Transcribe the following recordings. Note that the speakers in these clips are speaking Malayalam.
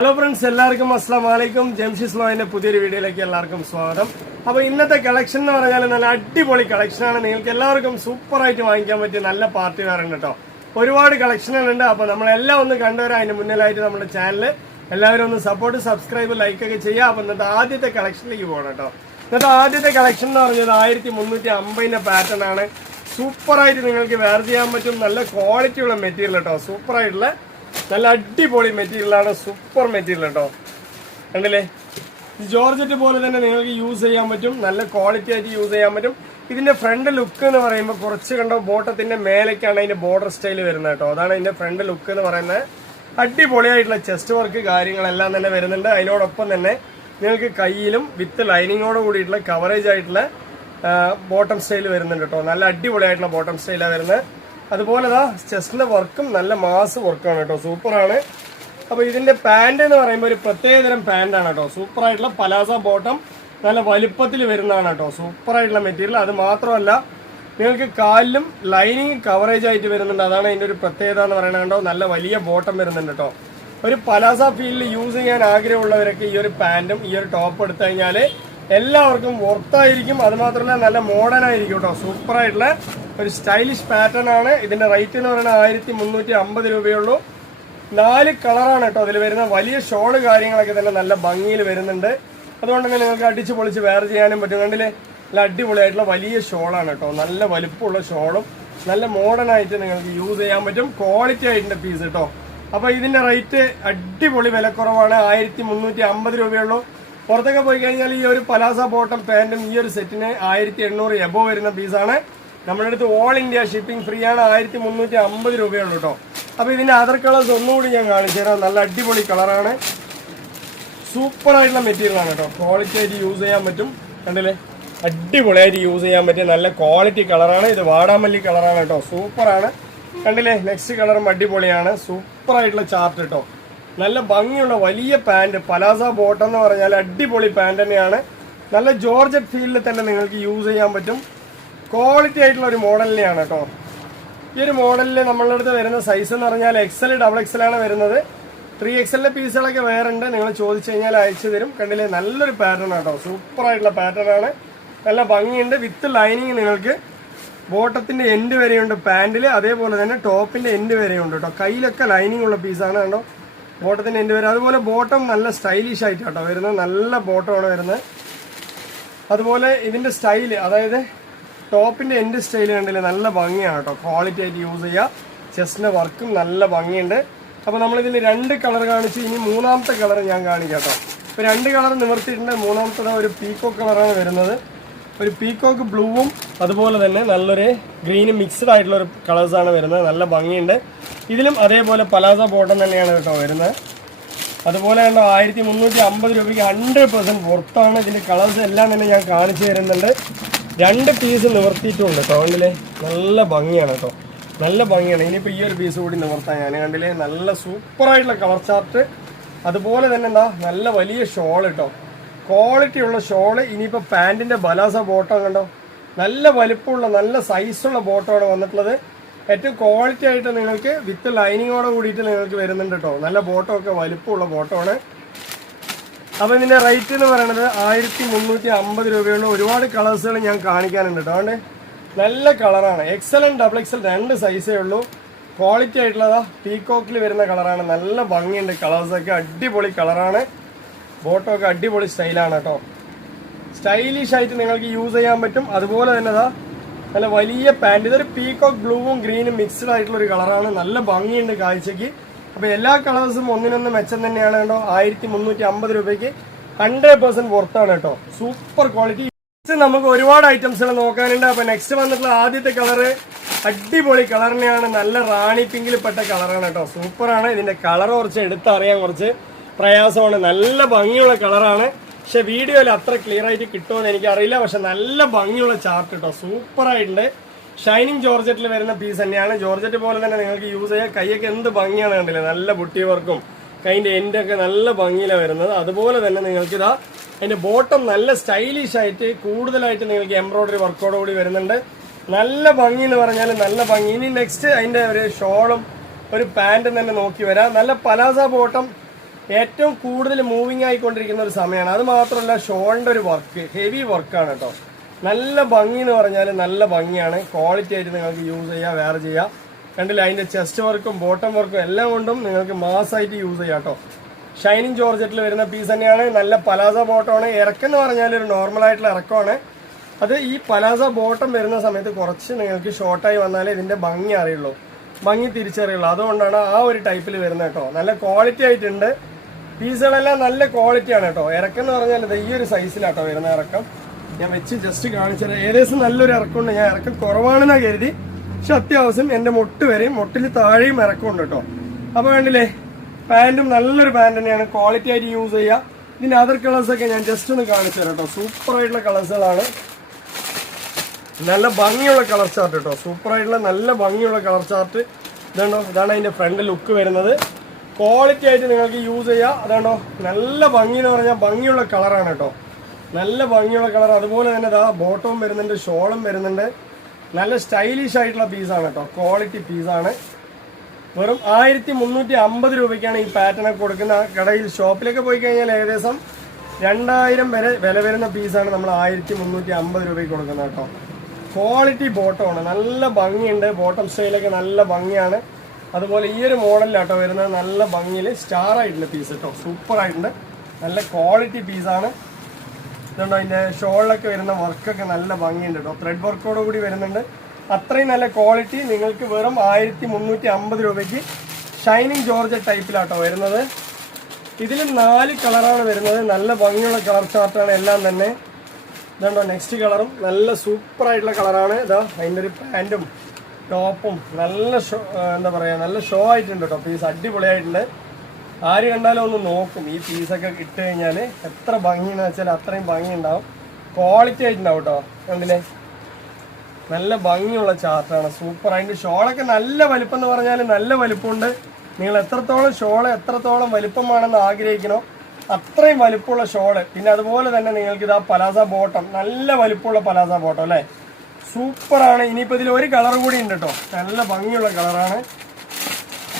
ഹലോ ഫ്രണ്ട്സ്, എല്ലാവർക്കും അസ്സലാമു അലൈക്കും. ജംഷിസ് ലോയിന്റെ പുതിയൊരു വീഡിയോയിലേക്ക് എല്ലാവർക്കും സ്വാഗതം. അപ്പോൾ ഇന്നത്തെ കളക്ഷൻ എന്ന് പറഞ്ഞാൽ നല്ല അടിപൊളി കളക്ഷനാണ്. നിങ്ങൾക്ക് എല്ലാവർക്കും സൂപ്പറായിട്ട് വാങ്ങിക്കാൻ പറ്റിയ നല്ല പാർട്ടി വെയർ ഉണ്ട് കേട്ടോ. ഒരുപാട് കളക്ഷനുകളുണ്ട്. അപ്പോൾ നമ്മളെല്ലാം ഒന്ന് കണ്ടുവരാം. അതിന് മുന്നിലായിട്ട് നമ്മുടെ ചാനൽ എല്ലാവരും ഒന്ന് സപ്പോർട്ട്, സബ്സ്ക്രൈബ്, ലൈക്ക് ഒക്കെ ചെയ്യുക. അപ്പോൾ ഇന്നത്തെ ആദ്യത്തെ കളക്ഷനിലേക്ക് പോകണം കേട്ടോ. ഇന്നത്തെ ആദ്യത്തെ കളക്ഷൻ എന്ന് പറഞ്ഞത് 1350 പാറ്റേൺ ആണ്. സൂപ്പറായിട്ട് നിങ്ങൾക്ക് വെയർ ചെയ്യാൻ പറ്റും. നല്ല ക്വാളിറ്റി ഉള്ള മെറ്റീരിയൽ കേട്ടോ. സൂപ്പറായിട്ടുള്ള നല്ല അടിപൊളി മെറ്റീരിയലാണ്. സൂപ്പർ മെറ്റീരിയൽ കേട്ടോ. കണ്ടില്ലേ, ജോർജറ്റ് പോലെ തന്നെ നിങ്ങൾക്ക് യൂസ് ചെയ്യാൻ പറ്റും. നല്ല ക്വാളിറ്റി ആയിട്ട് യൂസ് ചെയ്യാൻ പറ്റും. ഇതിന്റെ ഫ്രണ്ട് ലുക്ക് എന്ന് പറയുമ്പോൾ കുറച്ച് കണ്ടോ ബോട്ടത്തിന്റെ മേലേക്കാണ് അതിന്റെ ബോർഡർ സ്റ്റൈൽ വരുന്നത് കേട്ടോ. അതാണ് ഇതിന്റെ ഫ്രണ്ട് ലുക്ക് എന്ന് പറയുന്നത്. അടിപൊളിയായിട്ടുള്ള ചെസ്റ്റ് വർക്ക് കാര്യങ്ങളെല്ലാം തന്നെ വരുന്നുണ്ട്. അതിനോടൊപ്പം തന്നെ നിങ്ങൾക്ക് കയ്യിലും വിത്ത് ലൈനിങ്ങോട് കൂടിയിട്ടുള്ള കവറേജ് ആയിട്ടുള്ള ബോട്ടം സ്റ്റൈൽ വരുന്നുണ്ട് കേട്ടോ. നല്ല അടിപൊളിയായിട്ടുള്ള ബോട്ടം സ്റ്റൈലാണ് വരുന്നത്. അതുപോലെ ചെസ്റ്റിന്റെ വർക്കും നല്ല മാസ് വർക്കാണ് കേട്ടോ. സൂപ്പറാണ്. അപ്പൊ ഇതിന്റെ പാന്റ് എന്ന് പറയുമ്പോൾ ഒരു പ്രത്യേകതരം പാന്റാണ് കേട്ടോ. സൂപ്പറായിട്ടുള്ള പലാസ ബോട്ടം നല്ല വലുപ്പത്തിൽ വരുന്നതാണ് കേട്ടോ. സൂപ്പറായിട്ടുള്ള മെറ്റീരിയൽ. അത് മാത്രമല്ല നിങ്ങൾക്ക് കാലിലും ലൈനിങ് കവറേജ് ആയിട്ട് വരുന്നുണ്ട്. അതാണ് അതിന്റെ ഒരു പ്രത്യേകത എന്ന് പറയുന്നത് കേട്ടോ. നല്ല വലിയ ബോട്ടം വരുന്നുണ്ട് കേട്ടോ. ഒരു പലാസ ഫീൽഡിൽ യൂസ് ചെയ്യാൻ ആഗ്രഹമുള്ളവരൊക്കെ ഈ ഒരു പാന്റും ഈ ഒരു ടോപ്പ് എടുത്തു കഴിഞ്ഞാൽ എല്ലാവർക്കും വർത്തായിരിക്കും. അത് മാത്രമല്ല നല്ല മോഡേൺ ആയിരിക്കും കേട്ടോ. സൂപ്പറായിട്ടുള്ള ഒരു സ്റ്റൈലിഷ് പാറ്റേൺ ആണ്. ഇതിന്റെ റേറ്റ് എന്ന് പറയുന്നത് 1350 രൂപയുള്ളൂ. 4 കളറാണ് കേട്ടോ അതിൽ വരുന്ന. വലിയ ഷോള് കാര്യങ്ങളൊക്കെ തന്നെ നല്ല ഭംഗിയിൽ വരുന്നുണ്ട്. അതുകൊണ്ട് തന്നെ നിങ്ങൾക്ക് അടിച്ച് പൊളിച്ച് വെയർ ചെയ്യാനും പറ്റും. കണ്ടില്ലേ, നല്ല അടിപൊളിയായിട്ടുള്ള വലിയ ഷോളാണ് കേട്ടോ. നല്ല വലുപ്പമുള്ള ഷോളും നല്ല മോഡേൺ ആയിട്ട് നിങ്ങൾക്ക് യൂസ് ചെയ്യാൻ പറ്റും. ക്വാളിറ്റി ആയിട്ടുണ്ട് പീസ് കേട്ടോ. അപ്പൊ ഇതിന്റെ റേറ്റ് അടിപൊളി വിലക്കുറവാണ്. 1350 രൂപയുള്ളൂ. പുറത്തൊക്കെ പോയി കഴിഞ്ഞാൽ ഈ ഒരു പലാസ ബോട്ടം പാന്റും ഈ ഒരു സെറ്റിന് 1800 എബോ വരുന്ന പീസാണ്. നമ്മുടെ അടുത്ത് ഓൾ ഇന്ത്യ ഷിപ്പിംഗ് ഫ്രീ ആണ്. 1350 രൂപയുള്ളൂ കേട്ടോ. അപ്പൊ ഇതിന്റെ അതർ കളേഴ്സ് ഒന്നുകൂടി ഞാൻ കാണിച്ചു തരാം. നല്ല അടിപൊളി കളറാണ്. സൂപ്പർ ആയിട്ടുള്ള മെറ്റീരിയൽ ആണ് കേട്ടോ. ക്വാളിറ്റി ആയിട്ട് യൂസ് ചെയ്യാൻ പറ്റും. കണ്ടില്ലേ, അടിപൊളിയായിട്ട് യൂസ് ചെയ്യാൻ പറ്റിയ നല്ല ക്വാളിറ്റി കളറാണ്. ഇത് വാടാമല്ലി കളറാണ് കേട്ടോ. സൂപ്പറാണ്. കണ്ടില്ലേ, നെക്സ്റ്റ് കളറും അടിപൊളിയാണ്. സൂപ്പർ ആയിട്ടുള്ള ചാർട്ട് കേട്ടോ. നല്ല ഭംഗിയുള്ള വലിയ പാന്റ് പലാസ ബോട്ടം എന്ന് പറഞ്ഞാൽ അടിപൊളി പാന്റ് തന്നെയാണ്. നല്ല ജോർജറ്റ് ഫീലിൽ തന്നെ നിങ്ങൾക്ക് യൂസ് ചെയ്യാൻ പറ്റും. ക്വാളിറ്റി ആയിട്ടുള്ള ഒരു മോഡലിനെയാണ് കേട്ടോ. ഈ ഒരു മോഡലിൽ നമ്മളുടെ അടുത്ത് വരുന്ന സൈസ് എന്ന് പറഞ്ഞാൽ XL, XXL ആണ് വരുന്നത്. 3XL പീസുകളൊക്കെ വേറെ ഉണ്ട്. നിങ്ങൾ ചോദിച്ചു കഴിഞ്ഞാൽ അയച്ചു തരും. കണ്ടില്ലേ, നല്ലൊരു പാറ്റേൺ കേട്ടോ. സൂപ്പർ ആയിട്ടുള്ള പാറ്റേൺ ആണ്. നല്ല ഭംഗിയുണ്ട്. വിത്ത് ലൈനിങ് നിങ്ങൾക്ക് ബോട്ടത്തിന്റെ എൻഡ് വരെയുണ്ട് പാന്റിൽ. അതേപോലെ തന്നെ ടോപ്പിന്റെ എൻഡ് വരെയുണ്ട് കേട്ടോ. കയ്യിലൊക്കെ ലൈനിങ് ഉള്ള പീസാണ് കേട്ടോ. ബോട്ടത്തിന്റെ എൻഡ് വരെ. അതുപോലെ ബോട്ടം നല്ല സ്റ്റൈലിഷ് ആയിട്ട് കേട്ടോ വരുന്നത്. നല്ല ബോട്ടമാണ് വരുന്നത്. അതുപോലെ ഇതിന്റെ സ്റ്റൈല്, അതായത് ടോപ്പിന്റെ എൻഡ് സ്റ്റൈൽ കണ്ടില്ലേ, നല്ല ഭംഗിയാണ് കേട്ടോ. ക്വാളിറ്റി ആയിട്ട് യൂസ് ചെയ്യുക. ചെസ്റ്റിന്റെ വർക്കും നല്ല ഭംഗിയുണ്ട്. അപ്പൊ നമ്മളിതിൽ 2 കളർ കാണിച്ച് ഇനി മൂന്നാമത്തെ കളർ ഞാൻ കാണിക്കാം കേട്ടോ. ഇപ്പൊ 2 കളർ നിവർത്തിയിട്ടുണ്ട്. മൂന്നാമത്തെ ഒരു പീക്കോക്ക് കളറാണ് വരുന്നത്. ഒരു പീക്കോക്ക് ബ്ലൂവും അതുപോലെ തന്നെ നല്ലൊരു ഗ്രീനും മിക്സ്ഡ് ആയിട്ടുള്ള ഒരു കളേഴ്സാണ് വരുന്നത്. നല്ല ഭംഗിയുണ്ട്. ഇതിലും അതേപോലെ പലാസ ബോട്ടം തന്നെയാണ് കേട്ടോ വരുന്നത്. അതുപോലെ കണ്ടോ 1350 രൂപയ്ക്ക് 100% പുറത്താണ്. ഇതിന്റെ കളേഴ്സ് എല്ലാം തന്നെ ഞാൻ കാണിച്ചു തരുന്നുണ്ട്. 2 പീസ് നിവർത്തിയിട്ടുണ്ട് കേട്ടോ. കണ്ടില്ലേ, നല്ല ഭംഗിയാണ് കേട്ടോ. നല്ല ഭംഗിയാണ്. ഇനിയിപ്പോൾ ഈ ഒരു പീസ് കൂടി നിവർത്താൻ ഞാൻ കണ്ടില്ലേ, നല്ല സൂപ്പറായിട്ടുള്ള കളർ ചാർട്ട്. അതുപോലെ തന്നെ എന്താ നല്ല വലിയ ഷോൾ കേട്ടോ. ക്വാളിറ്റി ഉള്ള ഷോള്. ഇനിയിപ്പോൾ പാന്റിന്റെ ബലാസ ബോട്ടം കണ്ടോ, നല്ല വലിപ്പമുള്ള നല്ല സൈസുള്ള ബോട്ടമാണ് വന്നിട്ടുള്ളത്. ഏറ്റവും ക്വാളിറ്റി ആയിട്ട് നിങ്ങൾക്ക് വിത്ത് ലൈനിങ്ങോടെ കൂടിയിട്ട് നിങ്ങൾക്ക് വരുന്നുണ്ട് കേട്ടോ. നല്ല ബോട്ടം ഒക്കെ വലിപ്പമുള്ള ബോട്ടമാണ്. അപ്പൊ ഇതിന്റെ റേറ്റ് എന്ന് പറയുന്നത് 1350 രൂപയുള്ള. ഒരുപാട് കളേഴ്സുകൾ ഞാൻ കാണിക്കാനുണ്ട് കേട്ടോ. അതുകൊണ്ട് നല്ല കളറാണ്. XL, XXL 2 സൈസേ ഉള്ളൂ. ക്വാളിറ്റി ആയിട്ടുള്ളതാ പീകോക്കിൽ വരുന്ന കളറാണ്. നല്ല ഭംഗിയുണ്ട്. കളേഴ്സൊക്കെ അടിപൊളി കളറാണ്. ബോട്ടം ഒക്കെ അടിപൊളി സ്റ്റൈലാണ് കേട്ടോ. സ്റ്റൈലിഷ് ആയിട്ട് നിങ്ങൾക്ക് യൂസ് ചെയ്യാൻ പറ്റും. അതുപോലെ തന്നെ നല്ല വലിയ പാന്റ്. ഇതൊരു പീകോക്ക് ബ്ലൂവും ഗ്രീനും മിക്സ്ഡ് ആയിട്ടുള്ള ഒരു കളറാണ്. നല്ല ഭംഗിയുണ്ട് കാഴ്ചക്ക്. അപ്പൊ എല്ലാ കളേഴ്സും ഒന്നിനൊന്ന് മെച്ചം തന്നെയാണ് കേട്ടോ. 1350 രൂപയ്ക്ക് 100% പുറത്താണ് കേട്ടോ. Super quality. നമുക്ക് ഒരുപാട് ഐറ്റംസുകൾ നോക്കാനുണ്ട്. അപ്പൊ നെക്സ്റ്റ് വന്നിട്ടുള്ള ആദ്യത്തെ കളറ് അടിപൊളി കളർ തന്നെയാണ്. നല്ല റാണി പിങ്കിൽ പെട്ട കളറാണ് കേട്ടോ. സൂപ്പറാണ്. ഇതിന്റെ കളർ കുറച്ച് എടുത്തറിയാൻ കുറച്ച് പ്രയാസമാണ്. നല്ല ഭംഗിയുള്ള കളറാണ്. പക്ഷെ വീഡിയോയിൽ അത്ര ക്ലിയർ ആയിട്ട് കിട്ടുമെന്ന് എനിക്കറിയില്ല. പക്ഷെ നല്ല ഭംഗിയുള്ള ചാർട്ട് കേട്ടോ. സൂപ്പറായിട്ടുണ്ട്. ഷൈനിങ് ജോർജറ്റിൽ വരുന്ന പീസ് തന്നെയാണ്. ജോർജറ്റ് പോലെ തന്നെ നിങ്ങൾക്ക് യൂസ് ചെയ്യാം. കൈയൊക്കെ എന്ത് ഭംഗിയാണ് കണ്ടില്ലേ, നല്ല ബുട്ടി വർക്കും കൈൻ്റെ എൻഡൊക്കെ നല്ല ഭംഗിയിലാണ് വരുന്നത്. അതുപോലെ തന്നെ നിങ്ങൾക്ക് ഇതാ അതിന്റെ ബോട്ടം നല്ല സ്റ്റൈലിഷ് ആയിട്ട് കൂടുതലായിട്ട് നിങ്ങൾക്ക് എംബ്രോയിഡറി വർക്കോട് കൂടി വരുന്നുണ്ട്. നല്ല ഭംഗി എന്ന് പറഞ്ഞാൽ നല്ല ഭംഗി. ഇനി നെക്സ്റ്റ് അതിന്റെ ഒരു ഷോളും ഒരു പാന്റും തന്നെ നോക്കി വരാം. നല്ല പലാസ ബോട്ടം ഏറ്റവും കൂടുതൽ മൂവിങ് ആയിക്കൊണ്ടിരിക്കുന്ന ഒരു സമയമാണ്. അത് മാത്രമല്ല ഷോളിന്റെ ഒരു വർക്ക് ഹെവി വർക്കാണ് കേട്ടോ. നല്ല ഭംഗി എന്ന് പറഞ്ഞാൽ നല്ല ഭംഗിയാണ്. ക്വാളിറ്റി ആയിട്ട് നിങ്ങൾക്ക് യൂസ് ചെയ്യാം, വെയർ ചെയ്യാം. കണ്ടില്ല, അതിന്റെ ചെസ്റ്റ് വർക്കും ബോട്ടം വർക്കും എല്ലാം കൊണ്ടും നിങ്ങൾക്ക് മാസമായിട്ട് യൂസ് ചെയ്യാം കേട്ടോ. ഷൈനിങ് ജോർജറ്റിൽ വരുന്ന പീസ് തന്നെയാണ്. നല്ല പലാസ ബോട്ടമാണ്. ഇറക്കം എന്ന് പറഞ്ഞാൽ ഒരു നോർമൽ ആയിട്ടുള്ള ഇറക്കമാണ്. അത് ഈ പലാസ ബോട്ടം വരുന്ന സമയത്ത് കുറച്ച് നിങ്ങൾക്ക് ഷോർട്ടായി വന്നാലേ ഇതിന്റെ ഭംഗി അറിയുള്ളൂ, ഭംഗി തിരിച്ചറിയുള്ളൂ. അതുകൊണ്ടാണ് ആ ഒരു ടൈപ്പിൽ വരുന്നത് കേട്ടോ. നല്ല ക്വാളിറ്റി ആയിട്ടുണ്ട്. പീസുകളെല്ലാം നല്ല ക്വാളിറ്റിയാണ് കേട്ടോ. ഇറക്കം എന്ന് പറഞ്ഞാൽ ഇത് ഈ ഒരു സൈസിലാട്ടോ വരുന്ന ഇറക്കം. ഞാൻ വെച്ച് ജസ്റ്റ് കാണിച്ചത് ഏകദേശം നല്ലൊരു ഇറക്കമുണ്ട്. ഞാൻ ഇറക്കം കുറവാണെന്നാണ് കരുതി, പക്ഷെ അത്യാവശ്യം എന്റെ മുട്ട് വരെയും മുട്ടിൽ താഴെയും ഇറക്കമുണ്ട് കേട്ടോ. അപ്പൊ കണ്ടില്ലേ, പാന്റും നല്ലൊരു പാന്റ് തന്നെയാണ്. ക്വാളിറ്റി ആയിട്ട് യൂസ് ചെയ്യുക. ഇതിന്റെ അതർ കളേഴ്സ് ഒക്കെ ഞാൻ ജസ്റ്റ് ഒന്ന് കാണിച്ചു തരാം കേട്ടോ. സൂപ്പർ ആയിട്ടുള്ള കളേഴ്സുകളാണ്. നല്ല ഭംഗിയുള്ള കളർ ചാർട്ട് കേട്ടോ. സൂപ്പർ ആയിട്ടുള്ള നല്ല ഭംഗിയുള്ള കളർ ചാർട്ട്. ഇതാണോ, ഇതാണ് അതിന്റെ ഫ്രണ്ട് ലുക്ക് വരുന്നത്. ക്വാളിറ്റി ആയിട്ട് നിങ്ങൾക്ക് യൂസ് ചെയ്യാം. അതാണോ നല്ല ഭംഗി എന്ന് പറഞ്ഞാൽ ഭംഗിയുള്ള കളറാണ് കേട്ടോ. നല്ല ഭംഗിയുള്ള കളർ. അതുപോലെ തന്നെ ഇതാ ബോട്ടവും വരുന്നുണ്ട്, ഷോളും വരുന്നുണ്ട്. നല്ല സ്റ്റൈലിഷ് ആയിട്ടുള്ള പീസാണ് കേട്ടോ. ക്വാളിറ്റി പീസാണ്. വെറും 1350 രൂപയ്ക്കാണ് ഈ പാറ്റേണൊക്കെ കൊടുക്കുന്ന. കടയിൽ ഷോപ്പിലൊക്കെ പോയി കഴിഞ്ഞാൽ ഏകദേശം 2000 വരെ വില വരുന്ന പീസാണ് നമ്മൾ 1350 രൂപയ്ക്ക് കൊടുക്കുന്നത് കേട്ടോ. ക്വാളിറ്റി ബോട്ടമാണ്. നല്ല ഭംഗിയുണ്ട്. ബോട്ടം സ്റ്റൈലൊക്കെ നല്ല ഭംഗിയാണ്. അതുപോലെ ഈ ഒരു മോഡലിലാട്ടോ വരുന്നത്. നല്ല ഭംഗിയിൽ സ്റ്റാർ ആയിട്ടുള്ള പീസ് കേട്ടോ. സൂപ്പർ ആയിട്ടുണ്ട്. നല്ല ക്വാളിറ്റി പീസാണ്. ഇതുണ്ടോ, അതിന്റെ ഷോളിലൊക്കെ വരുന്ന വർക്കൊക്കെ നല്ല ഭംഗിയുണ്ട് കേട്ടോ. ത്രെഡ് വർക്കോട് കൂടി വരുന്നുണ്ട്. അത്രയും നല്ല ക്വാളിറ്റി നിങ്ങൾക്ക് വെറും 1350 രൂപയ്ക്ക് ഷൈനിങ് ജോർജറ്റ് ടൈപ്പിലാട്ടോ വരുന്നത്. ഇതിൽ 4 കളറാണ് വരുന്നത്. നല്ല ഭംഗിയുള്ള കളർ ചാർട്ടാണ് എല്ലാം തന്നെ. ഇതുണ്ടോ, നെക്സ്റ്റ് കളറും നല്ല സൂപ്പർ ആയിട്ടുള്ള കളറാണ്. ഇതാ അതിൻ്റെ ഒരു പാൻറ്റും ടോപ്പും നല്ല എന്താ പറയുക, നല്ല ഷോ ആയിട്ടുണ്ട് കേട്ടോ. പീസ് അടിപൊളിയായിട്ടുണ്ട്. ആര് കണ്ടാലും ഒന്ന് നോക്കും. ഈ പീസൊക്കെ ഇട്ട് കഴിഞ്ഞാൽ എത്ര ഭംഗിയെന്ന് വെച്ചാൽ അത്രയും ഭംഗി ഉണ്ടാവും. ക്വാളിറ്റി ആയിട്ടുണ്ടാവും കേട്ടോ. കണ്ടില്ലേ, നല്ല ഭംഗിയുള്ള ചാർട്ടാണ്. സൂപ്പർ. അതിൻ്റെ ഷോളൊക്കെ നല്ല വലിപ്പം എന്ന് പറഞ്ഞാൽ നല്ല വലിപ്പമുണ്ട്. നിങ്ങൾ എത്രത്തോളം ഷോള് എത്രത്തോളം വലിപ്പമാണെന്ന് ആഗ്രഹിക്കണോ അത്രയും വലിപ്പമുള്ള ഷോള്. പിന്നെ അതുപോലെ തന്നെ നിങ്ങൾക്ക് ഇതാ പലാസ ബോട്ടം, നല്ല വലിപ്പമുള്ള പലാസ ബോട്ടം അല്ലേ. സൂപ്പറാണ്. ഇനിയിപ്പോൾ ഇതിൽ ഒരു കളർ കൂടി ഉണ്ട് കേട്ടോ. നല്ല ഭംഗിയുള്ള കളറാണ്.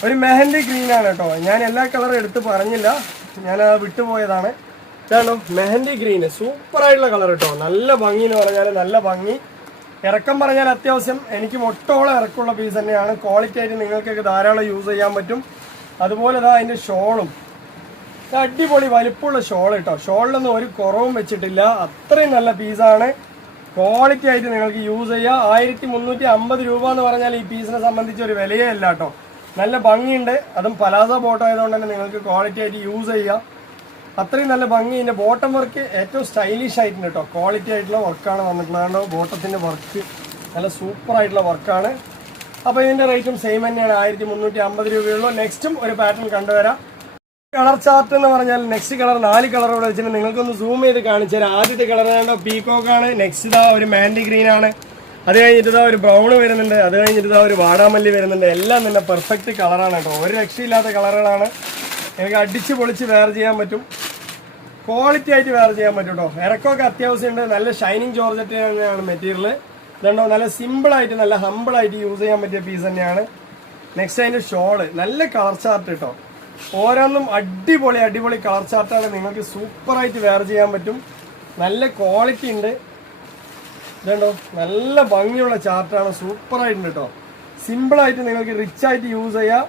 ഒരു മെഹന്തി ഗ്രീൻ ആണ് കേട്ടോ. ഞാൻ എല്ലാ കളറും എടുത്ത് പറഞ്ഞില്ല, ഞാൻ വിട്ടുപോയതാണ്. ഇതാണോ മെഹന്തി ഗ്രീന്. സൂപ്പറായിട്ടുള്ള കളർ കേട്ടോ. നല്ല ഭംഗി എന്ന് പറഞ്ഞാൽ നല്ല ഭംഗി. ഇറക്കം പറഞ്ഞാൽ അത്യാവശ്യം എനിക്ക് മൊട്ടോളം ഇറക്കമുള്ള പീസ് തന്നെയാണ്. ക്വാളിറ്റി ആയിട്ട് നിങ്ങൾക്കൊക്കെ ധാരാളം യൂസ് ചെയ്യാൻ പറ്റും. അതുപോലെ ഇതാ അതിൻ്റെ ഷോളും അടിപൊളി വലിപ്പമുള്ള ഷോൾ കേട്ടോ. ഷോളിലൊന്നും ഒരു കുറവും വെച്ചിട്ടില്ല. അത്രയും നല്ല പീസാണ്. ക്വാളിറ്റി ആയിട്ട് നിങ്ങൾക്ക് യൂസ് ചെയ്യാം. 1350 രൂപ എന്ന് പറഞ്ഞാൽ ഈ പീസിനെ സംബന്ധിച്ച് ഒരു വിലയേ അല്ല കേട്ടോ. നല്ല ഭംഗിയുണ്ട്. അതും പലാസ ബോട്ടം ആയതുകൊണ്ട് തന്നെ നിങ്ങൾക്ക് ക്വാളിറ്റി ആയിട്ട് യൂസ് ചെയ്യാം. അത്രയും നല്ല ഭംഗി. ഇതിന്റെ ബോട്ടം വർക്ക് ഏറ്റവും സ്റ്റൈലിഷ് ആയിട്ടുണ്ട് കേട്ടോ. ക്വാളിറ്റി ആയിട്ടുള്ള വർക്കാണ് വന്നിട്ടുള്ളത്. ബോട്ടത്തിന്റെ വർക്ക് നല്ല സൂപ്പർ ആയിട്ടുള്ള വർക്കാണ്. അപ്പോൾ ഇതിന്റെ റേറ്റും സെയിം തന്നെയാണ്. 1350 രൂപയുള്ളൂ. നെക്സ്റ്റും ഒരു പാറ്റേൺ കണ്ടുവരാം. കളർ ചാർട്ട് എന്ന് പറഞ്ഞാൽ നെക്സ്റ്റ് കളർ 4 കളറോടെ വെച്ചിട്ട് നിങ്ങൾക്കൊന്ന് സൂം ചെയ്ത് കാണിച്ചു തരാം. ആദ്യത്തെ കളർ കണ്ടോ പീകോക്കാണ്. നെക്സ്റ്റ് ഇതാ ഒരു മാൻഡി ഗ്രീൻ ആണ്. അത് കഴിഞ്ഞിട്ട് ഇതാ ഒരു ബ്രൗൺ വരുന്നുണ്ട്. അത് കഴിഞ്ഞിട്ട് ഇതാ ഒരു വാടാമല്ലി വരുന്നുണ്ട്. എല്ലാം തന്നെ പെർഫെക്റ്റ് കളറാണ് കേട്ടോ. ഒരു രക്ഷയില്ലാത്ത കളറുകളാണ്. എനിക്ക് അടിച്ച് പൊളിച്ച് വെയർ ചെയ്യാൻ പറ്റും. ക്വാളിറ്റി ആയിട്ട് വെയർ ചെയ്യാൻ പറ്റും കേട്ടോ. ഇറക്കമൊക്കെ അത്യാവശ്യമുണ്ട്. നല്ല ഷൈനിങ് ജോർജറ്റ് തന്നെയാണ് മെറ്റീരിയൽ. ഇതുണ്ടോ, നല്ല സിമ്പിളായിട്ട് നല്ല ഹമ്പിളായിട്ട് യൂസ് ചെയ്യാൻ പറ്റിയ പീസ് തന്നെയാണ്. നെക്സ്റ്റ് അതിൻ്റെ ഷോള് നല്ല കളർ ചാർട്ട് കേട്ടോ. ഓരോന്നും അടിപൊളി അടിപൊളി കളർ ചാർട്ടാണ്. നിങ്ങൾക്ക് സൂപ്പറായിട്ട് വെയർ ചെയ്യാൻ പറ്റും. നല്ല ക്വാളിറ്റി ഉണ്ട്. ഇതുണ്ടോ, നല്ല ഭംഗിയുള്ള ചാർട്ടാണ്. സൂപ്പറായിട്ടുണ്ട് കേട്ടോ. സിമ്പിളായിട്ട് നിങ്ങൾക്ക് റിച്ച് ആയിട്ട് യൂസ് ചെയ്യാം.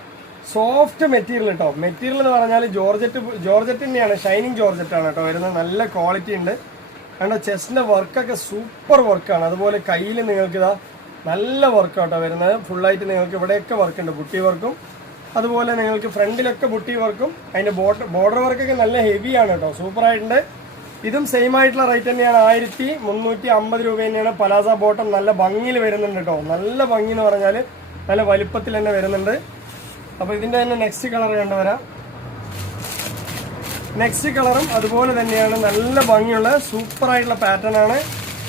സോഫ്റ്റ് മെറ്റീരിയൽ കേട്ടോ. മെറ്റീരിയൽ എന്ന് പറഞ്ഞാൽ ജോർജറ്റ് തന്നെയാണ്. ഷൈനിങ് ജോർജറ്റ് ആണ് കേട്ടോ വരുന്നത്. നല്ല ക്വാളിറ്റി ഉണ്ട്. കണ്ടോ, ചെസ്റ്റിന്റെ വർക്കൊക്കെ സൂപ്പർ വർക്കാണ്. അതുപോലെ കയ്യിൽ നിങ്ങൾക്ക് ഇതാ നല്ല വർക്ക് കേട്ടോ വരുന്നത്. ഫുള്ളായിട്ട് നിങ്ങൾക്ക് ഇവിടെയൊക്കെ വർക്ക് ഉണ്ട്. ബുട്ടി വർക്കും അതുപോലെ നിങ്ങൾക്ക് ഫ്രണ്ടിലൊക്കെ ബുട്ടി വർക്കും. അതിന്റെ ബോർഡർ വർക്കൊക്കെ നല്ല ഹെവിയാണ് കേട്ടോ. സൂപ്പറായിട്ടുണ്ട്. ഇതും സെയിം ആയിട്ടുള്ള റേറ്റ് തന്നെയാണ്. 1350 രൂപ തന്നെയാണ്. പലാസ ബോട്ടം നല്ല ഭംഗിയിൽ വരുന്നുണ്ട് കേട്ടോ. നല്ല ഭംഗി എന്ന് പറഞ്ഞാൽ നല്ല വലിപ്പത്തിൽ തന്നെ വരുന്നുണ്ട്. അപ്പോൾ ഇതിന്റെ തന്നെ നെക്സ്റ്റ് കളർ കണ്ടുവരാം. നെക്സ്റ്റ് കളറും അതുപോലെ തന്നെയാണ്. നല്ല ഭംഗിയുള്ള സൂപ്പർ ആയിട്ടുള്ള പാറ്റേൺ ആണ്.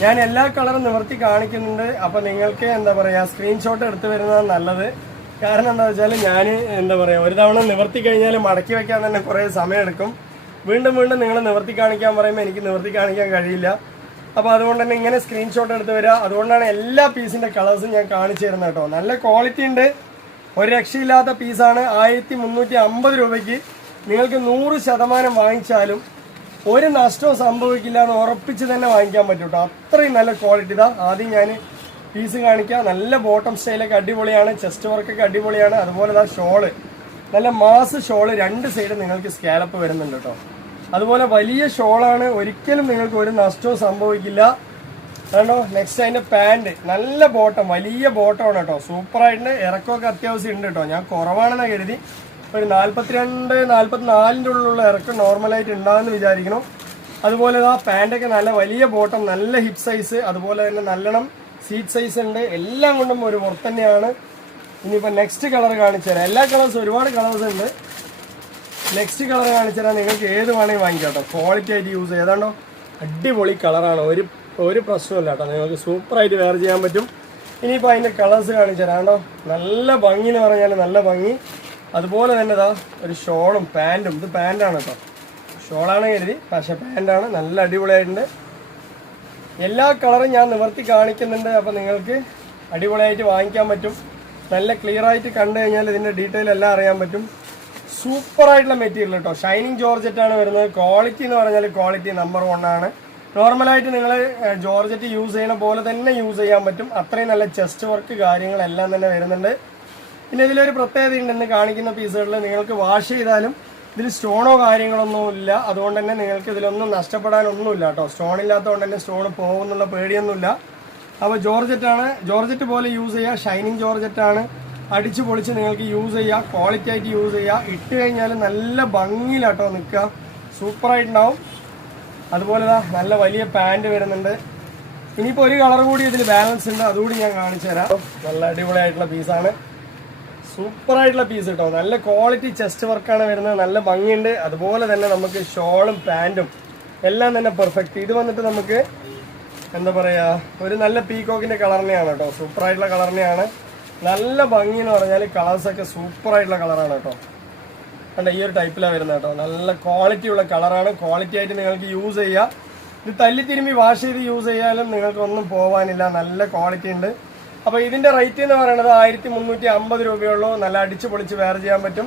ഞാൻ എല്ലാ കളറും നിവർത്തി കാണിക്കുന്നുണ്ട്. അപ്പോൾ നിങ്ങൾക്ക് എന്താ പറയുക സ്ക്രീൻഷോട്ട് എടുത്ത് വരുന്നതാണ് നല്ലത്. കാരണം എന്താ വെച്ചാൽ ഞാൻ എന്താ പറയുക ഒരു തവണ നിവർത്തി കഴിഞ്ഞാൽ മടക്കി വെക്കാൻ തന്നെ കുറേ സമയമെടുക്കും. വീണ്ടും വീണ്ടും നിങ്ങൾ നിവർത്തി കാണിക്കാൻ പറയുമ്പോൾ എനിക്ക് നിവർത്തി കാണിക്കാൻ കഴിയില്ല. അപ്പോൾ അതുകൊണ്ട് തന്നെ ഇങ്ങനെ സ്ക്രീൻഷോട്ട് എടുത്ത് വരിക. അതുകൊണ്ടാണ് എല്ലാ പീസിൻ്റെ കളേഴ്സും ഞാൻ കാണിച്ചു തരുന്നത് കേട്ടോ. നല്ല ക്വാളിറ്റി ഉണ്ട്. ഒരു രക്ഷയില്ലാത്ത പീസാണ്. 1350 രൂപയ്ക്ക് നിങ്ങൾക്ക് 100% വാങ്ങിച്ചാലും ഒരു നഷ്ടവും സംഭവിക്കില്ല എന്ന് ഉറപ്പിച്ച് തന്നെ വാങ്ങിക്കാൻ പറ്റും കേട്ടോ. അത്രയും നല്ല ക്വാളിറ്റി. ഇതാ ആദ്യം ഞാൻ പീസ് കാണിക്കാം. നല്ല ബോട്ടം സ്റ്റൈലൊക്കെ അടിപൊളിയാണ്, ചെസ്റ്റ് വർക്കൊക്കെ അടിപൊളിയാണ്. അതുപോലെ ഇതാ ഷോള്, നല്ല മാസ് ഷോള്, 2 സൈഡ് നിങ്ങൾക്ക് സ്കാലപ്പ് വരുന്നുണ്ട് കേട്ടോ. അതുപോലെ വലിയ ഷോളാണ്, ഒരിക്കലും നിങ്ങൾക്ക് ഒരു നഷ്ടവും സംഭവിക്കില്ല. അതുകൊണ്ടോ നെക്സ്റ്റ് അതിന്റെ പാൻറ്, നല്ല ബോട്ടം, വലിയ ബോട്ടമാണ് കേട്ടോ. സൂപ്പറായിട്ട് ഇറക്കമൊക്കെ അത്യാവശ്യം ഉണ്ട് കേട്ടോ. ഞാൻ കുറവാണെന്ന് കരുതി, ഒരു 42-44 ഉള്ളിലുള്ള ഇറക്കം നോർമലായിട്ട് ഉണ്ടാകുമെന്ന് വിചാരിക്കണം. അതുപോലെ ആ പാൻറ്റൊക്കെ നല്ല വലിയ ബോട്ടം, നല്ല ഹിപ്പ് സൈസ്, അതുപോലെ തന്നെ നല്ലോണം സീറ്റ് സൈസ് ഉണ്ട്. എല്ലാം കൊണ്ടും ഒരു പുറത്ത് തന്നെയാണ്. ഇനിയിപ്പോൾ നെക്സ്റ്റ് കളർ കാണിച്ചു തരാം. എല്ലാ കളേഴ്സും, ഒരുപാട് കളേഴ്സ് ഉണ്ട്. നെക്സ്റ്റ് കളർ കാണിച്ചു തരാം. നിങ്ങൾക്ക് ഏത് വേണമെങ്കിൽ വാങ്ങിക്കാം കേട്ടോ. ക്വാളിറ്റി ആയിട്ട് യൂസ് ചെയ്താണ്ടോ അടിപൊളി കളറാണ്, ഒരു പ്രശ്നമില്ല കേട്ടോ. നിങ്ങൾക്ക് സൂപ്പറായിട്ട് വെയർ ചെയ്യാൻ പറ്റും. ഇനിയിപ്പോൾ അതിൻ്റെ കളേഴ്സ് കാണിച്ചു തരാം കേട്ടോ. നല്ല ഭംഗി എന്ന് പറഞ്ഞാൽ നല്ല ഭംഗി. അതുപോലെ തന്നെ ഇതാ ഒരു ഷോളും പാൻറ്റും. ഇത് പാൻറ്റാണ് കേട്ടോ, ഷോളാണ് കരുതി, പക്ഷെ പാൻറ്റാണ്. നല്ല അടിപൊളിയായിട്ടുണ്ട്. എല്ലാ കളറും ഞാൻ നിവർത്തി കാണിക്കുന്നുണ്ട്. അപ്പോൾ നിങ്ങൾക്ക് അടിപൊളിയായിട്ട് വാങ്ങിക്കാൻ പറ്റും. നല്ല ക്ലിയർ ആയിട്ട് കണ്ടു കഴിഞ്ഞാൽ ഇതിൻ്റെ ഡീറ്റെയിൽ എല്ലാം അറിയാൻ പറ്റും. സൂപ്പറായിട്ടുള്ള മെറ്റീരിയൽ കേട്ടോ. ഷൈനിങ് ജോർജറ്റാണ് വരുന്നത്. ക്വാളിറ്റി എന്ന് പറഞ്ഞാൽ ക്വാളിറ്റി നമ്പർ 1 ആണ്. നോർമലായിട്ട് നിങ്ങൾ ജോർജറ്റ് യൂസ് ചെയ്യണ പോലെ തന്നെ യൂസ് ചെയ്യാൻ പറ്റും. അത്രയും നല്ല ചെസ്റ്റ് വർക്ക് കാര്യങ്ങളെല്ലാം തന്നെ വരുന്നുണ്ട്. പിന്നെ ഇതിലൊരു പ്രത്യേകത ഉണ്ടെന്ന് കാണിക്കുന്ന പീസുകളിൽ നിങ്ങൾക്ക് വാഷ് ചെയ്താലും ഇതിൽ സ്റ്റോണോ കാര്യങ്ങളൊന്നും ഇല്ല. അതുകൊണ്ട് തന്നെ നിങ്ങൾക്ക് ഇതിലൊന്നും നഷ്ടപ്പെടാനൊന്നുമില്ല കേട്ടോ. സ്റ്റോൺ ഇല്ലാത്തതുകൊണ്ട് തന്നെ സ്റ്റോൺ പോകുന്നുള്ള പേടിയൊന്നുമില്ല. അപ്പോൾ ജോർജറ്റാണ്, ജോർജറ്റ് പോലെ യൂസ് ചെയ്യുക. ഷൈനിങ് ജോർജറ്റാണ്, അടിച്ച് പൊളിച്ച് നിങ്ങൾക്ക് യൂസ് ചെയ്യുക, ക്വാളിറ്റി ആയിട്ട് യൂസ് ചെയ്യുക. ഇട്ട് കഴിഞ്ഞാൽ നല്ല ഭംഗിയിലാട്ടോ നിൽക്കുക, സൂപ്പറായിട്ടുണ്ടാവും. അതുപോലെ നല്ല വലിയ പാൻറ് വരുന്നുണ്ട്. ഇനിയിപ്പോൾ ഒരു കളർ കൂടി ഇതിൽ ബാലൻസ് ഉണ്ട്, അതുകൂടി ഞാൻ കാണിച്ചു തരാം. നല്ല അടിപൊളിയായിട്ടുള്ള പീസാണ്, സൂപ്പറായിട്ടുള്ള പീസ് കേട്ടോ. നല്ല ക്വാളിറ്റി ചെസ്റ്റ് വർക്കാണ് വരുന്നത്, നല്ല ഭംഗിയുണ്ട്. അതുപോലെ തന്നെ നമുക്ക് ഷോളും പാൻറ്റും എല്ലാം തന്നെ പെർഫെക്റ്റ്. ഇത് വന്നിട്ട് നമുക്ക് എന്താ പറയുക, ഒരു നല്ല പീകോക്കിൻ്റെ കളറിനെയാണ് കേട്ടോ. സൂപ്പറായിട്ടുള്ള കളറിനെയാണ്. നല്ല ഭംഗി എന്ന് പറഞ്ഞാൽ കളേഴ്സൊക്കെ സൂപ്പറായിട്ടുള്ള കളറാണ് കേട്ടോ. കണ്ട ഈ ഒരു ടൈപ്പിലാണ് വരുന്നത് കേട്ടോ. നല്ല ക്വാളിറ്റി ഉള്ള കളറാണ്. ക്വാളിറ്റി ആയിട്ട് നിങ്ങൾക്ക് യൂസ് ചെയ്യുക. ഇത് തല്ലി തിരുമ്പി വാഷ് ചെയ്ത് യൂസ് ചെയ്യാനും നിങ്ങൾക്കൊന്നും പോകാനില്ല, നല്ല ക്വാളിറ്റി ഉണ്ട്. അപ്പോൾ ഇതിന്റെ റേറ്റ് എന്ന് പറയുന്നത് 1350 രൂപയുള്ളൂ. നല്ല അടിച്ചു പൊളിച്ച് വെയർ ചെയ്യാൻ പറ്റും.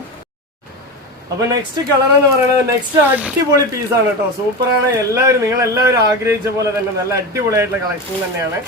അപ്പോൾ നെക്സ്റ്റ് കളർ എന്ന് പറയുന്നത് നെക്സ്റ്റ് അടിപൊളി പീസാണ് കേട്ടോ. സൂപ്പറാണ്. നിങ്ങളെല്ലാവരും ആഗ്രഹിച്ച പോലെ തന്നെ നല്ല അടിപൊളിയായിട്ടുള്ള കളക്ഷൻ തന്നെയാണ്.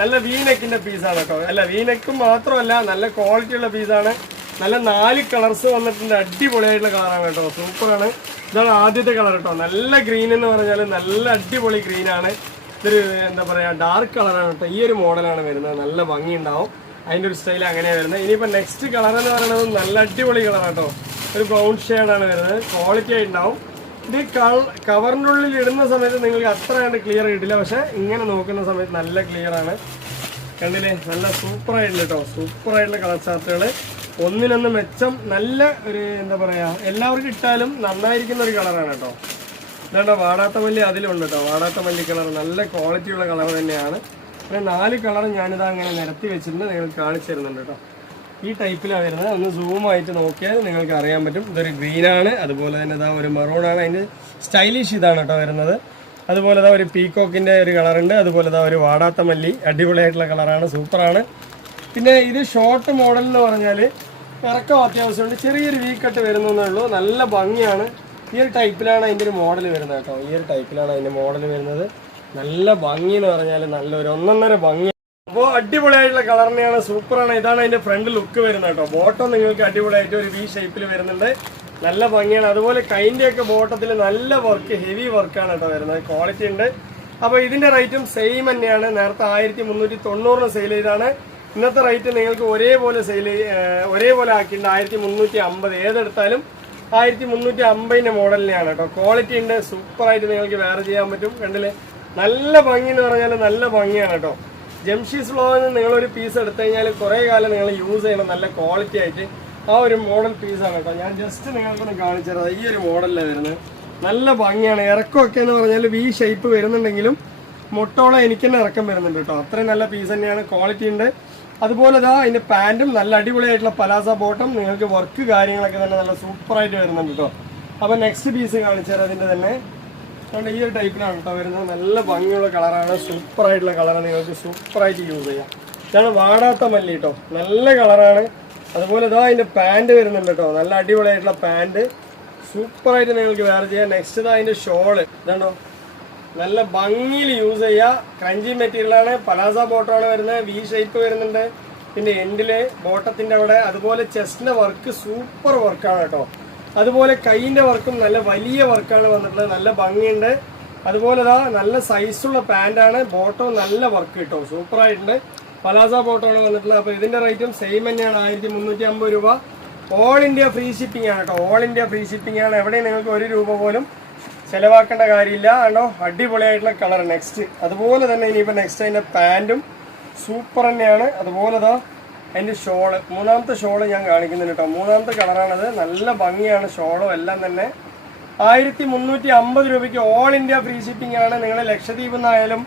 നല്ല വീനെക്കിന്റെ പീസാണ് കേട്ടോ. അല്ല, വീനെക്കും മാത്രമല്ല, നല്ല ക്വാളിറ്റി ഉള്ള പീസാണ്. നല്ല 4 കളേഴ്സ് വന്നിട്ടുണ്ട്. അടിപൊളിയായിട്ടുള്ള കളറാണ് കേട്ടോ, സൂപ്പറാണ്. ഇതാണ് ആദ്യത്തെ കളർ കേട്ടോ. നല്ല ഗ്രീൻ എന്ന് പറഞ്ഞാൽ നല്ല അടിപൊളി ഗ്രീനാണ്. ഇതൊരു എന്താ പറയുക, ഡാർക്ക് കളറാണ് കേട്ടോ. ഈ ഒരു മോഡലാണ് വരുന്നത്. നല്ല ഭംഗി ഉണ്ടാവും. അതിൻ്റെ ഒരു സ്റ്റൈൽ അങ്ങനെയാണ് വരുന്നത്. ഇനിയിപ്പോൾ നെക്സ്റ്റ് കളർ എന്ന് പറയുന്നത് നല്ല അടിപൊളി കളറാണ് കേട്ടോ. ഒരു ബ്രൗൺ ഷെയ്ഡാണ് വരുന്നത്. ക്വാളിറ്റി ആയിട്ടുണ്ടാവും. ഇത് കവറിൻ്റെ ഉള്ളിൽ ഇടുന്ന സമയത്ത് നിങ്ങൾക്ക് അത്ര കണ്ട് ക്ലിയർ കിട്ടില്ല, പക്ഷെ ഇങ്ങനെ നോക്കുന്ന സമയത്ത് നല്ല ക്ലിയർ ആണ്. കണ്ടില്ലേ, നല്ല സൂപ്പറായിട്ടുണ്ട് കേട്ടോ. സൂപ്പറായിട്ടുള്ള കളർ ചാർട്ടുകൾ, ഒന്നിനൊന്ന് മെച്ചം. നല്ല ഒരു എന്താ പറയുക, എല്ലാവർക്കും ഇട്ടാലും നന്നായിരിക്കുന്ന ഒരു കളറാണ് കേട്ടോ. ഇതാണ്ടോ വാടാത്ത മല്ലി അതിലുണ്ട് കേട്ടോ. വാടാത്ത മല്ലി കളർ നല്ല ക്വാളിറ്റിയുള്ള കളർ തന്നെയാണ്. പിന്നെ 4 കളർ ഞാനിതാ അങ്ങനെ നിരത്തി വെച്ചിട്ടുണ്ട്, നിങ്ങൾക്ക് കാണിച്ചു തരുന്നുണ്ട് കേട്ടോ. ഈ ടൈപ്പിലാണ് വരുന്നത്. ഒന്ന് സൂമായിട്ട് നോക്കിയാൽ നിങ്ങൾക്ക് അറിയാൻ പറ്റും. ഇതൊരു ഗ്രീനാണ്, അതുപോലെ തന്നെ ഇതാ ഒരു മെറൂണാണ്. അതിൻ്റെ സ്റ്റൈലിഷ് ഇതാണ് കേട്ടോ വരുന്നത്. അതുപോലെ ഇതാ ഒരു പീകോക്കിൻ്റെ ഒരു കളറുണ്ട്. അതുപോലെ ഇതാ ഒരു വാടാത്ത മല്ലി, അടിപൊളിയായിട്ടുള്ള കളറാണ്, സൂപ്പറാണ്. പിന്നെ ഇത് ഷോർട്ട് മോഡൽ എന്ന് പറഞ്ഞാൽ ഇറക്കം അത്യാവശ്യമുണ്ട്. ചെറിയൊരു വീ കട്ട് വരുന്നേ ഉള്ളൂ. നല്ല ഭംഗിയാണ്. ഈ ഒരു ടൈപ്പിലാണ് അതിൻ്റെ ഒരു മോഡൽ വരുന്നത് കേട്ടോ. ഈ ഒരു ടൈപ്പിലാണ് അതിൻ്റെ മോഡൽ വരുന്നത്. നല്ല ഭംഗി എന്ന് പറഞ്ഞാൽ നല്ലൊരു ഒന്നൊന്നര ഭംഗി. അപ്പോൾ അടിപൊളിയായിട്ടുള്ള കളറിനെയാണ്, സൂപ്പറാണ്. ഇതാണ് അതിൻ്റെ ഫ്രണ്ട് ലുക്ക് വരുന്നത് കേട്ടോ. ബോട്ടം നിങ്ങൾക്ക് അടിപൊളിയായിട്ട് ഒരു വി ഷേപ്പിൽ വരുന്നുണ്ട്. നല്ല ഭംഗിയാണ്. അതുപോലെ കൈൻ്റെയൊക്കെ ബോട്ടത്തിൽ നല്ല വർക്ക്, ഹെവി വർക്കാണ് കേട്ടോ വരുന്നത്. ക്വാളിറ്റി ഉണ്ട്. അപ്പോൾ ഇതിൻ്റെ റേറ്റും സെയിം തന്നെയാണ്. നേരത്തെ 1390 സെയിൽ ചെയ്താണ്. ഇന്നത്തെ റേറ്റ് നിങ്ങൾക്ക് ഒരേപോലെ ആക്കിയിട്ടുണ്ട് 1350. ഏതെടുത്താലും 1350 മോഡലിനെയാണ് കേട്ടോ. ക്വാളിറ്റി ഉണ്ട്, സൂപ്പറായിട്ട് നിങ്ങൾക്ക് വെയർ ചെയ്യാൻ പറ്റും. കണ്ടില്ലേ, നല്ല ഭംഗി എന്ന് പറഞ്ഞാൽ നല്ല ഭംഗിയാണ് കേട്ടോ. ജംഷീസ് വ്ലോഗിൽ നിന്ന് നിങ്ങളൊരു പീസ് എടുത്തു കഴിഞ്ഞാൽ കുറേ കാലം നിങ്ങൾ യൂസ് ചെയ്യണം. നല്ല ക്വാളിറ്റി ആയിട്ട് ആ ഒരു മോഡൽ പീസാണ് കേട്ടോ. ഞാൻ ജസ്റ്റ് നിങ്ങൾക്കൊന്ന് കാണിച്ചു തരാം. ഈ ഒരു മോഡലിലാണ് വരുന്നത്. നല്ല ഭംഗിയാണ്. ഇറക്കമൊക്കെ എന്ന് പറഞ്ഞാൽ വി ഷേപ്പ് വരുന്നുണ്ടെങ്കിലും മുട്ടോളം എനിക്ക് തന്നെ ഇറക്കം വരുന്നുണ്ട് കേട്ടോ. അത്രയും നല്ല പീസ് തന്നെയാണ്. ക്വാളിറ്റി ഉണ്ട്. അതുപോലെ ഇതാ അതിൻ്റെ പാൻറ്റും നല്ല അടിപൊളിയായിട്ടുള്ള പലാസ ബോട്ടം. നിങ്ങൾക്ക് വർക്ക് കാര്യങ്ങളൊക്കെ തന്നെ നല്ല സൂപ്പറായിട്ട് വരുന്നുണ്ട് കേട്ടോ. അപ്പോൾ നെക്സ്റ്റ് പീസ് കാണിച്ചു തരാം. അതിൻ്റെ തന്നെ അതുകൊണ്ട് ഈ ഒരു ടൈപ്പിലാണ് കേട്ടോ വരുന്നത്. നല്ല ഭംഗിയുള്ള കളറാണ്, സൂപ്പറായിട്ടുള്ള കളറാണ്. നിങ്ങൾക്ക് സൂപ്പറായിട്ട് യൂസ് ചെയ്യാം. ഇതാണ് വാടാത്ത മല്ലി കേട്ടോ. നല്ല കളറാണ്. അതുപോലെ ഇതാ അതിൻ്റെ പാൻറ്റ് വരുന്നുണ്ട് കേട്ടോ. നല്ല അടിപൊളിയായിട്ടുള്ള പാൻറ്റ്, സൂപ്പറായിട്ട് നിങ്ങൾക്ക് വേറെ ചെയ്യാം. നെക്സ്റ്റ് അതിന്റെ ഷോള് ഇതാണോ, നല്ല ഭംഗിയിൽ യൂസ് ചെയ്യുക. ക്രഞ്ചി മെറ്റീരിയലാണ്, പലാസ ബോട്ടമാണ് വരുന്നത്, വി ഷേപ്പ് വരുന്നുണ്ട്. പിന്നെ എൻഡില് ബോട്ടത്തിന്റെ അവിടെ, അതുപോലെ ചെസ്റ്റിന്റെ വർക്ക് സൂപ്പർ വർക്കാണ് കേട്ടോ. അതുപോലെ കൈയിന്റെ വർക്കും നല്ല വലിയ വർക്കാണ് വന്നിട്ടുള്ളത്, നല്ല ഭംഗിയുണ്ട്. അതുപോലെ നല്ല സൈസുള്ള പാന്റാണ്, ബോട്ടം നല്ല വർക്ക് കിട്ടും, സൂപ്പർ ആയിട്ടുണ്ട്. പലാസ ബോട്ടമാണ് വന്നിട്ടുള്ളത്. അപ്പൊ ഇതിന്റെ റേറ്റും സെയിം തന്നെയാണ്, 1350 രൂപ. ഓൾ ഇന്ത്യ ഫ്രീ ഷിപ്പിംഗ് ആണ് കേട്ടോ, ഓൾ ഇന്ത്യ ഫ്രീ ഷിപ്പിംഗ് ആണ്. എവിടെയും നിങ്ങൾക്ക് 1 രൂപ പോലും ചെലവാക്കേണ്ട കാര്യമില്ല കേട്ടോ. അടിപൊളിയായിട്ടുള്ള കളർ. നെക്സ്റ്റ് അതുപോലെ തന്നെ ഇനിയിപ്പോൾ നെക്സ്റ്റ് അതിന്റെ പാന്റും സൂപ്പർ തന്നെയാണ്. അതുപോലെ അതിന്റെ ഷോള്, മൂന്നാമത്തെ ഷോള് ഞാൻ കാണിക്കുന്നുണ്ട് കേട്ടോ. മൂന്നാമത്തെ കളറാണത്, നല്ല ഭംഗിയാണ് ഷോളും എല്ലാം തന്നെ. 1350 രൂപയ്ക്ക് ഓൾ ഇന്ത്യ ഫ്രീ ഷിപ്പിംഗ് ആണ്. നിങ്ങൾ ലക്ഷദ്വീപ് നിന്നായാലും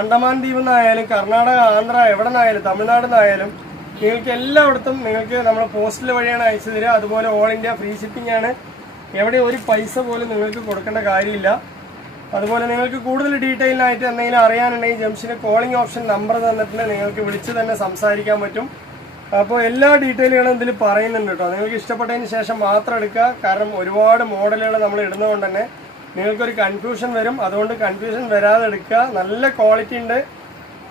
അണ്ടമാൻ ദ്വീപിൽ നിന്നായാലും കർണാടക, ആന്ധ്ര, എവിടെ നിന്നായാലും തമിഴ്നാട് നിന്നായാലും നിങ്ങൾക്ക് എല്ലായിടത്തും നിങ്ങൾക്ക് നമ്മൾ പോസ്റ്റൽ വഴിയാണ് അയച്ചു തരിക. അതുപോലെ ഓൾ ഇന്ത്യ ഫ്രീ ഷിപ്പിംഗ് ആണ്. എവിടെ ഒരു പൈസ പോലും നിങ്ങൾക്ക് കൊടുക്കേണ്ട കാര്യമില്ല. അതുപോലെ നിങ്ങൾക്ക് കൂടുതൽ ഡീറ്റെയിലായിട്ട് എന്തെങ്കിലും അറിയാനുണ്ടെങ്കിൽ ജംഷന് കോളിംഗ് ഓപ്ഷൻ നമ്പർ തന്നിട്ടുണ്ട്, നിങ്ങൾക്ക് വിളിച്ച് തന്നെ സംസാരിക്കാൻ പറ്റും. അപ്പോൾ എല്ലാ ഡീറ്റെയിലുകളും ഇതിൽ പറയുന്നുണ്ട് കേട്ടോ. നിങ്ങൾക്ക് ഇഷ്ടപ്പെട്ടതിന് ശേഷം മാത്രം എടുക്കുക. കാരണം ഒരുപാട് മോഡലുകൾ നമ്മൾ ഇടുന്നതുകൊണ്ട് തന്നെ നിങ്ങൾക്കൊരു കൺഫ്യൂഷൻ വരും. അതുകൊണ്ട് കൺഫ്യൂഷൻ വരാതെ എടുക്കുക. നല്ല ക്വാളിറ്റി ഉണ്ട്,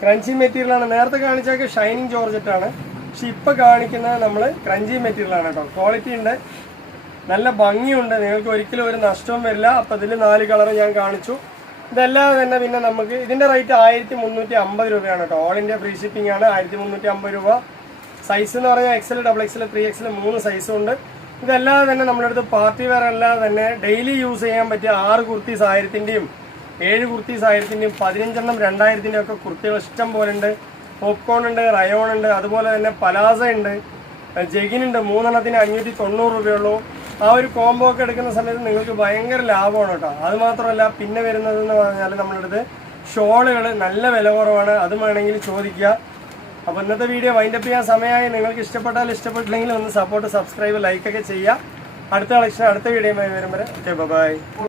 ക്രഞ്ചി മെറ്റീരിയലാണ്. നേരത്തെ കാണിച്ചൊക്കെ ഷൈനിങ് ജോർജറ്റാണ്, പക്ഷെ ഇപ്പോൾ കാണിക്കുന്നത് നമ്മൾ ക്രഞ്ചി മെറ്റീരിയലാണ് കേട്ടോ. ക്വാളിറ്റി ഉണ്ട്, നല്ല ഭംഗിയുണ്ട്, നിങ്ങൾക്ക് ഒരിക്കലും ഒരു നഷ്ടവും വരില്ല. അപ്പോൾ ഇതിൽ 4 കളർ ഞാൻ കാണിച്ചു. ഇതല്ലാതെ തന്നെ പിന്നെ നമുക്ക് ഇതിൻ്റെ റേറ്റ് 1350 രൂപയാണ് കേട്ടോ. ഓൾ ഇന്ത്യ ഫ്രീ ഷിപ്പിംഗ് ആണ്, 1350 രൂപ. സൈസ് എന്ന് പറഞ്ഞാൽ XL, XXL, 3XL 3 സൈസും ഉണ്ട്. ഇതല്ലാതെ തന്നെ നമ്മുടെ അടുത്ത് പാർട്ടി വെയർ അല്ലാതെ തന്നെ ഡെയിലി യൂസ് ചെയ്യാൻ പറ്റിയ 6 കുർത്തീസ് 1000-ൻ്റെയും 7 കുർത്തീസ് 1000-ൻ്റെയും 15 2000-ൻ്റെയും ഒക്കെ കുർത്തികൾ ഇഷ്ടം പോലെ ഉണ്ട്. പോപ്കോൺ ഉണ്ട്, റയോൺ ഉണ്ട്, അതുപോലെ തന്നെ പലാസ ഉണ്ട്, ജെഗിൻ ഉണ്ട്. 3 590 രൂപയുള്ളൂ. ആ ഒരു കോംബോ ഒക്കെ എടുക്കുന്ന സമയത്ത് നിങ്ങൾക്ക് ഭയങ്കര ലാഭമാണ് കേട്ടോ. അത് മാത്രമല്ല പിന്നെ വരുന്നതെന്ന് പറഞ്ഞാൽ നമ്മുടെ അടുത്ത് ഷോളുകൾ നല്ല വില കുറവാണ്, അതും വേണമെങ്കിൽ ചോദിക്കുക. അപ്പോൾ ഇന്നത്തെ വീഡിയോ വൈൻഡപ്പ് ചെയ്യാൻ സമയമായി. നിങ്ങൾക്ക് ഇഷ്ടപ്പെട്ടാൽ ഇഷ്ടപ്പെട്ടില്ലെങ്കിൽ ഒന്ന് സപ്പോർട്ട്, സബ്സ്ക്രൈബ്, ലൈക്കൊക്കെ ചെയ്യുക. അടുത്ത കളക്ഷൻ അടുത്ത വീഡിയോയുമായി വരും വരെ ഓക്കെ, ബൈ.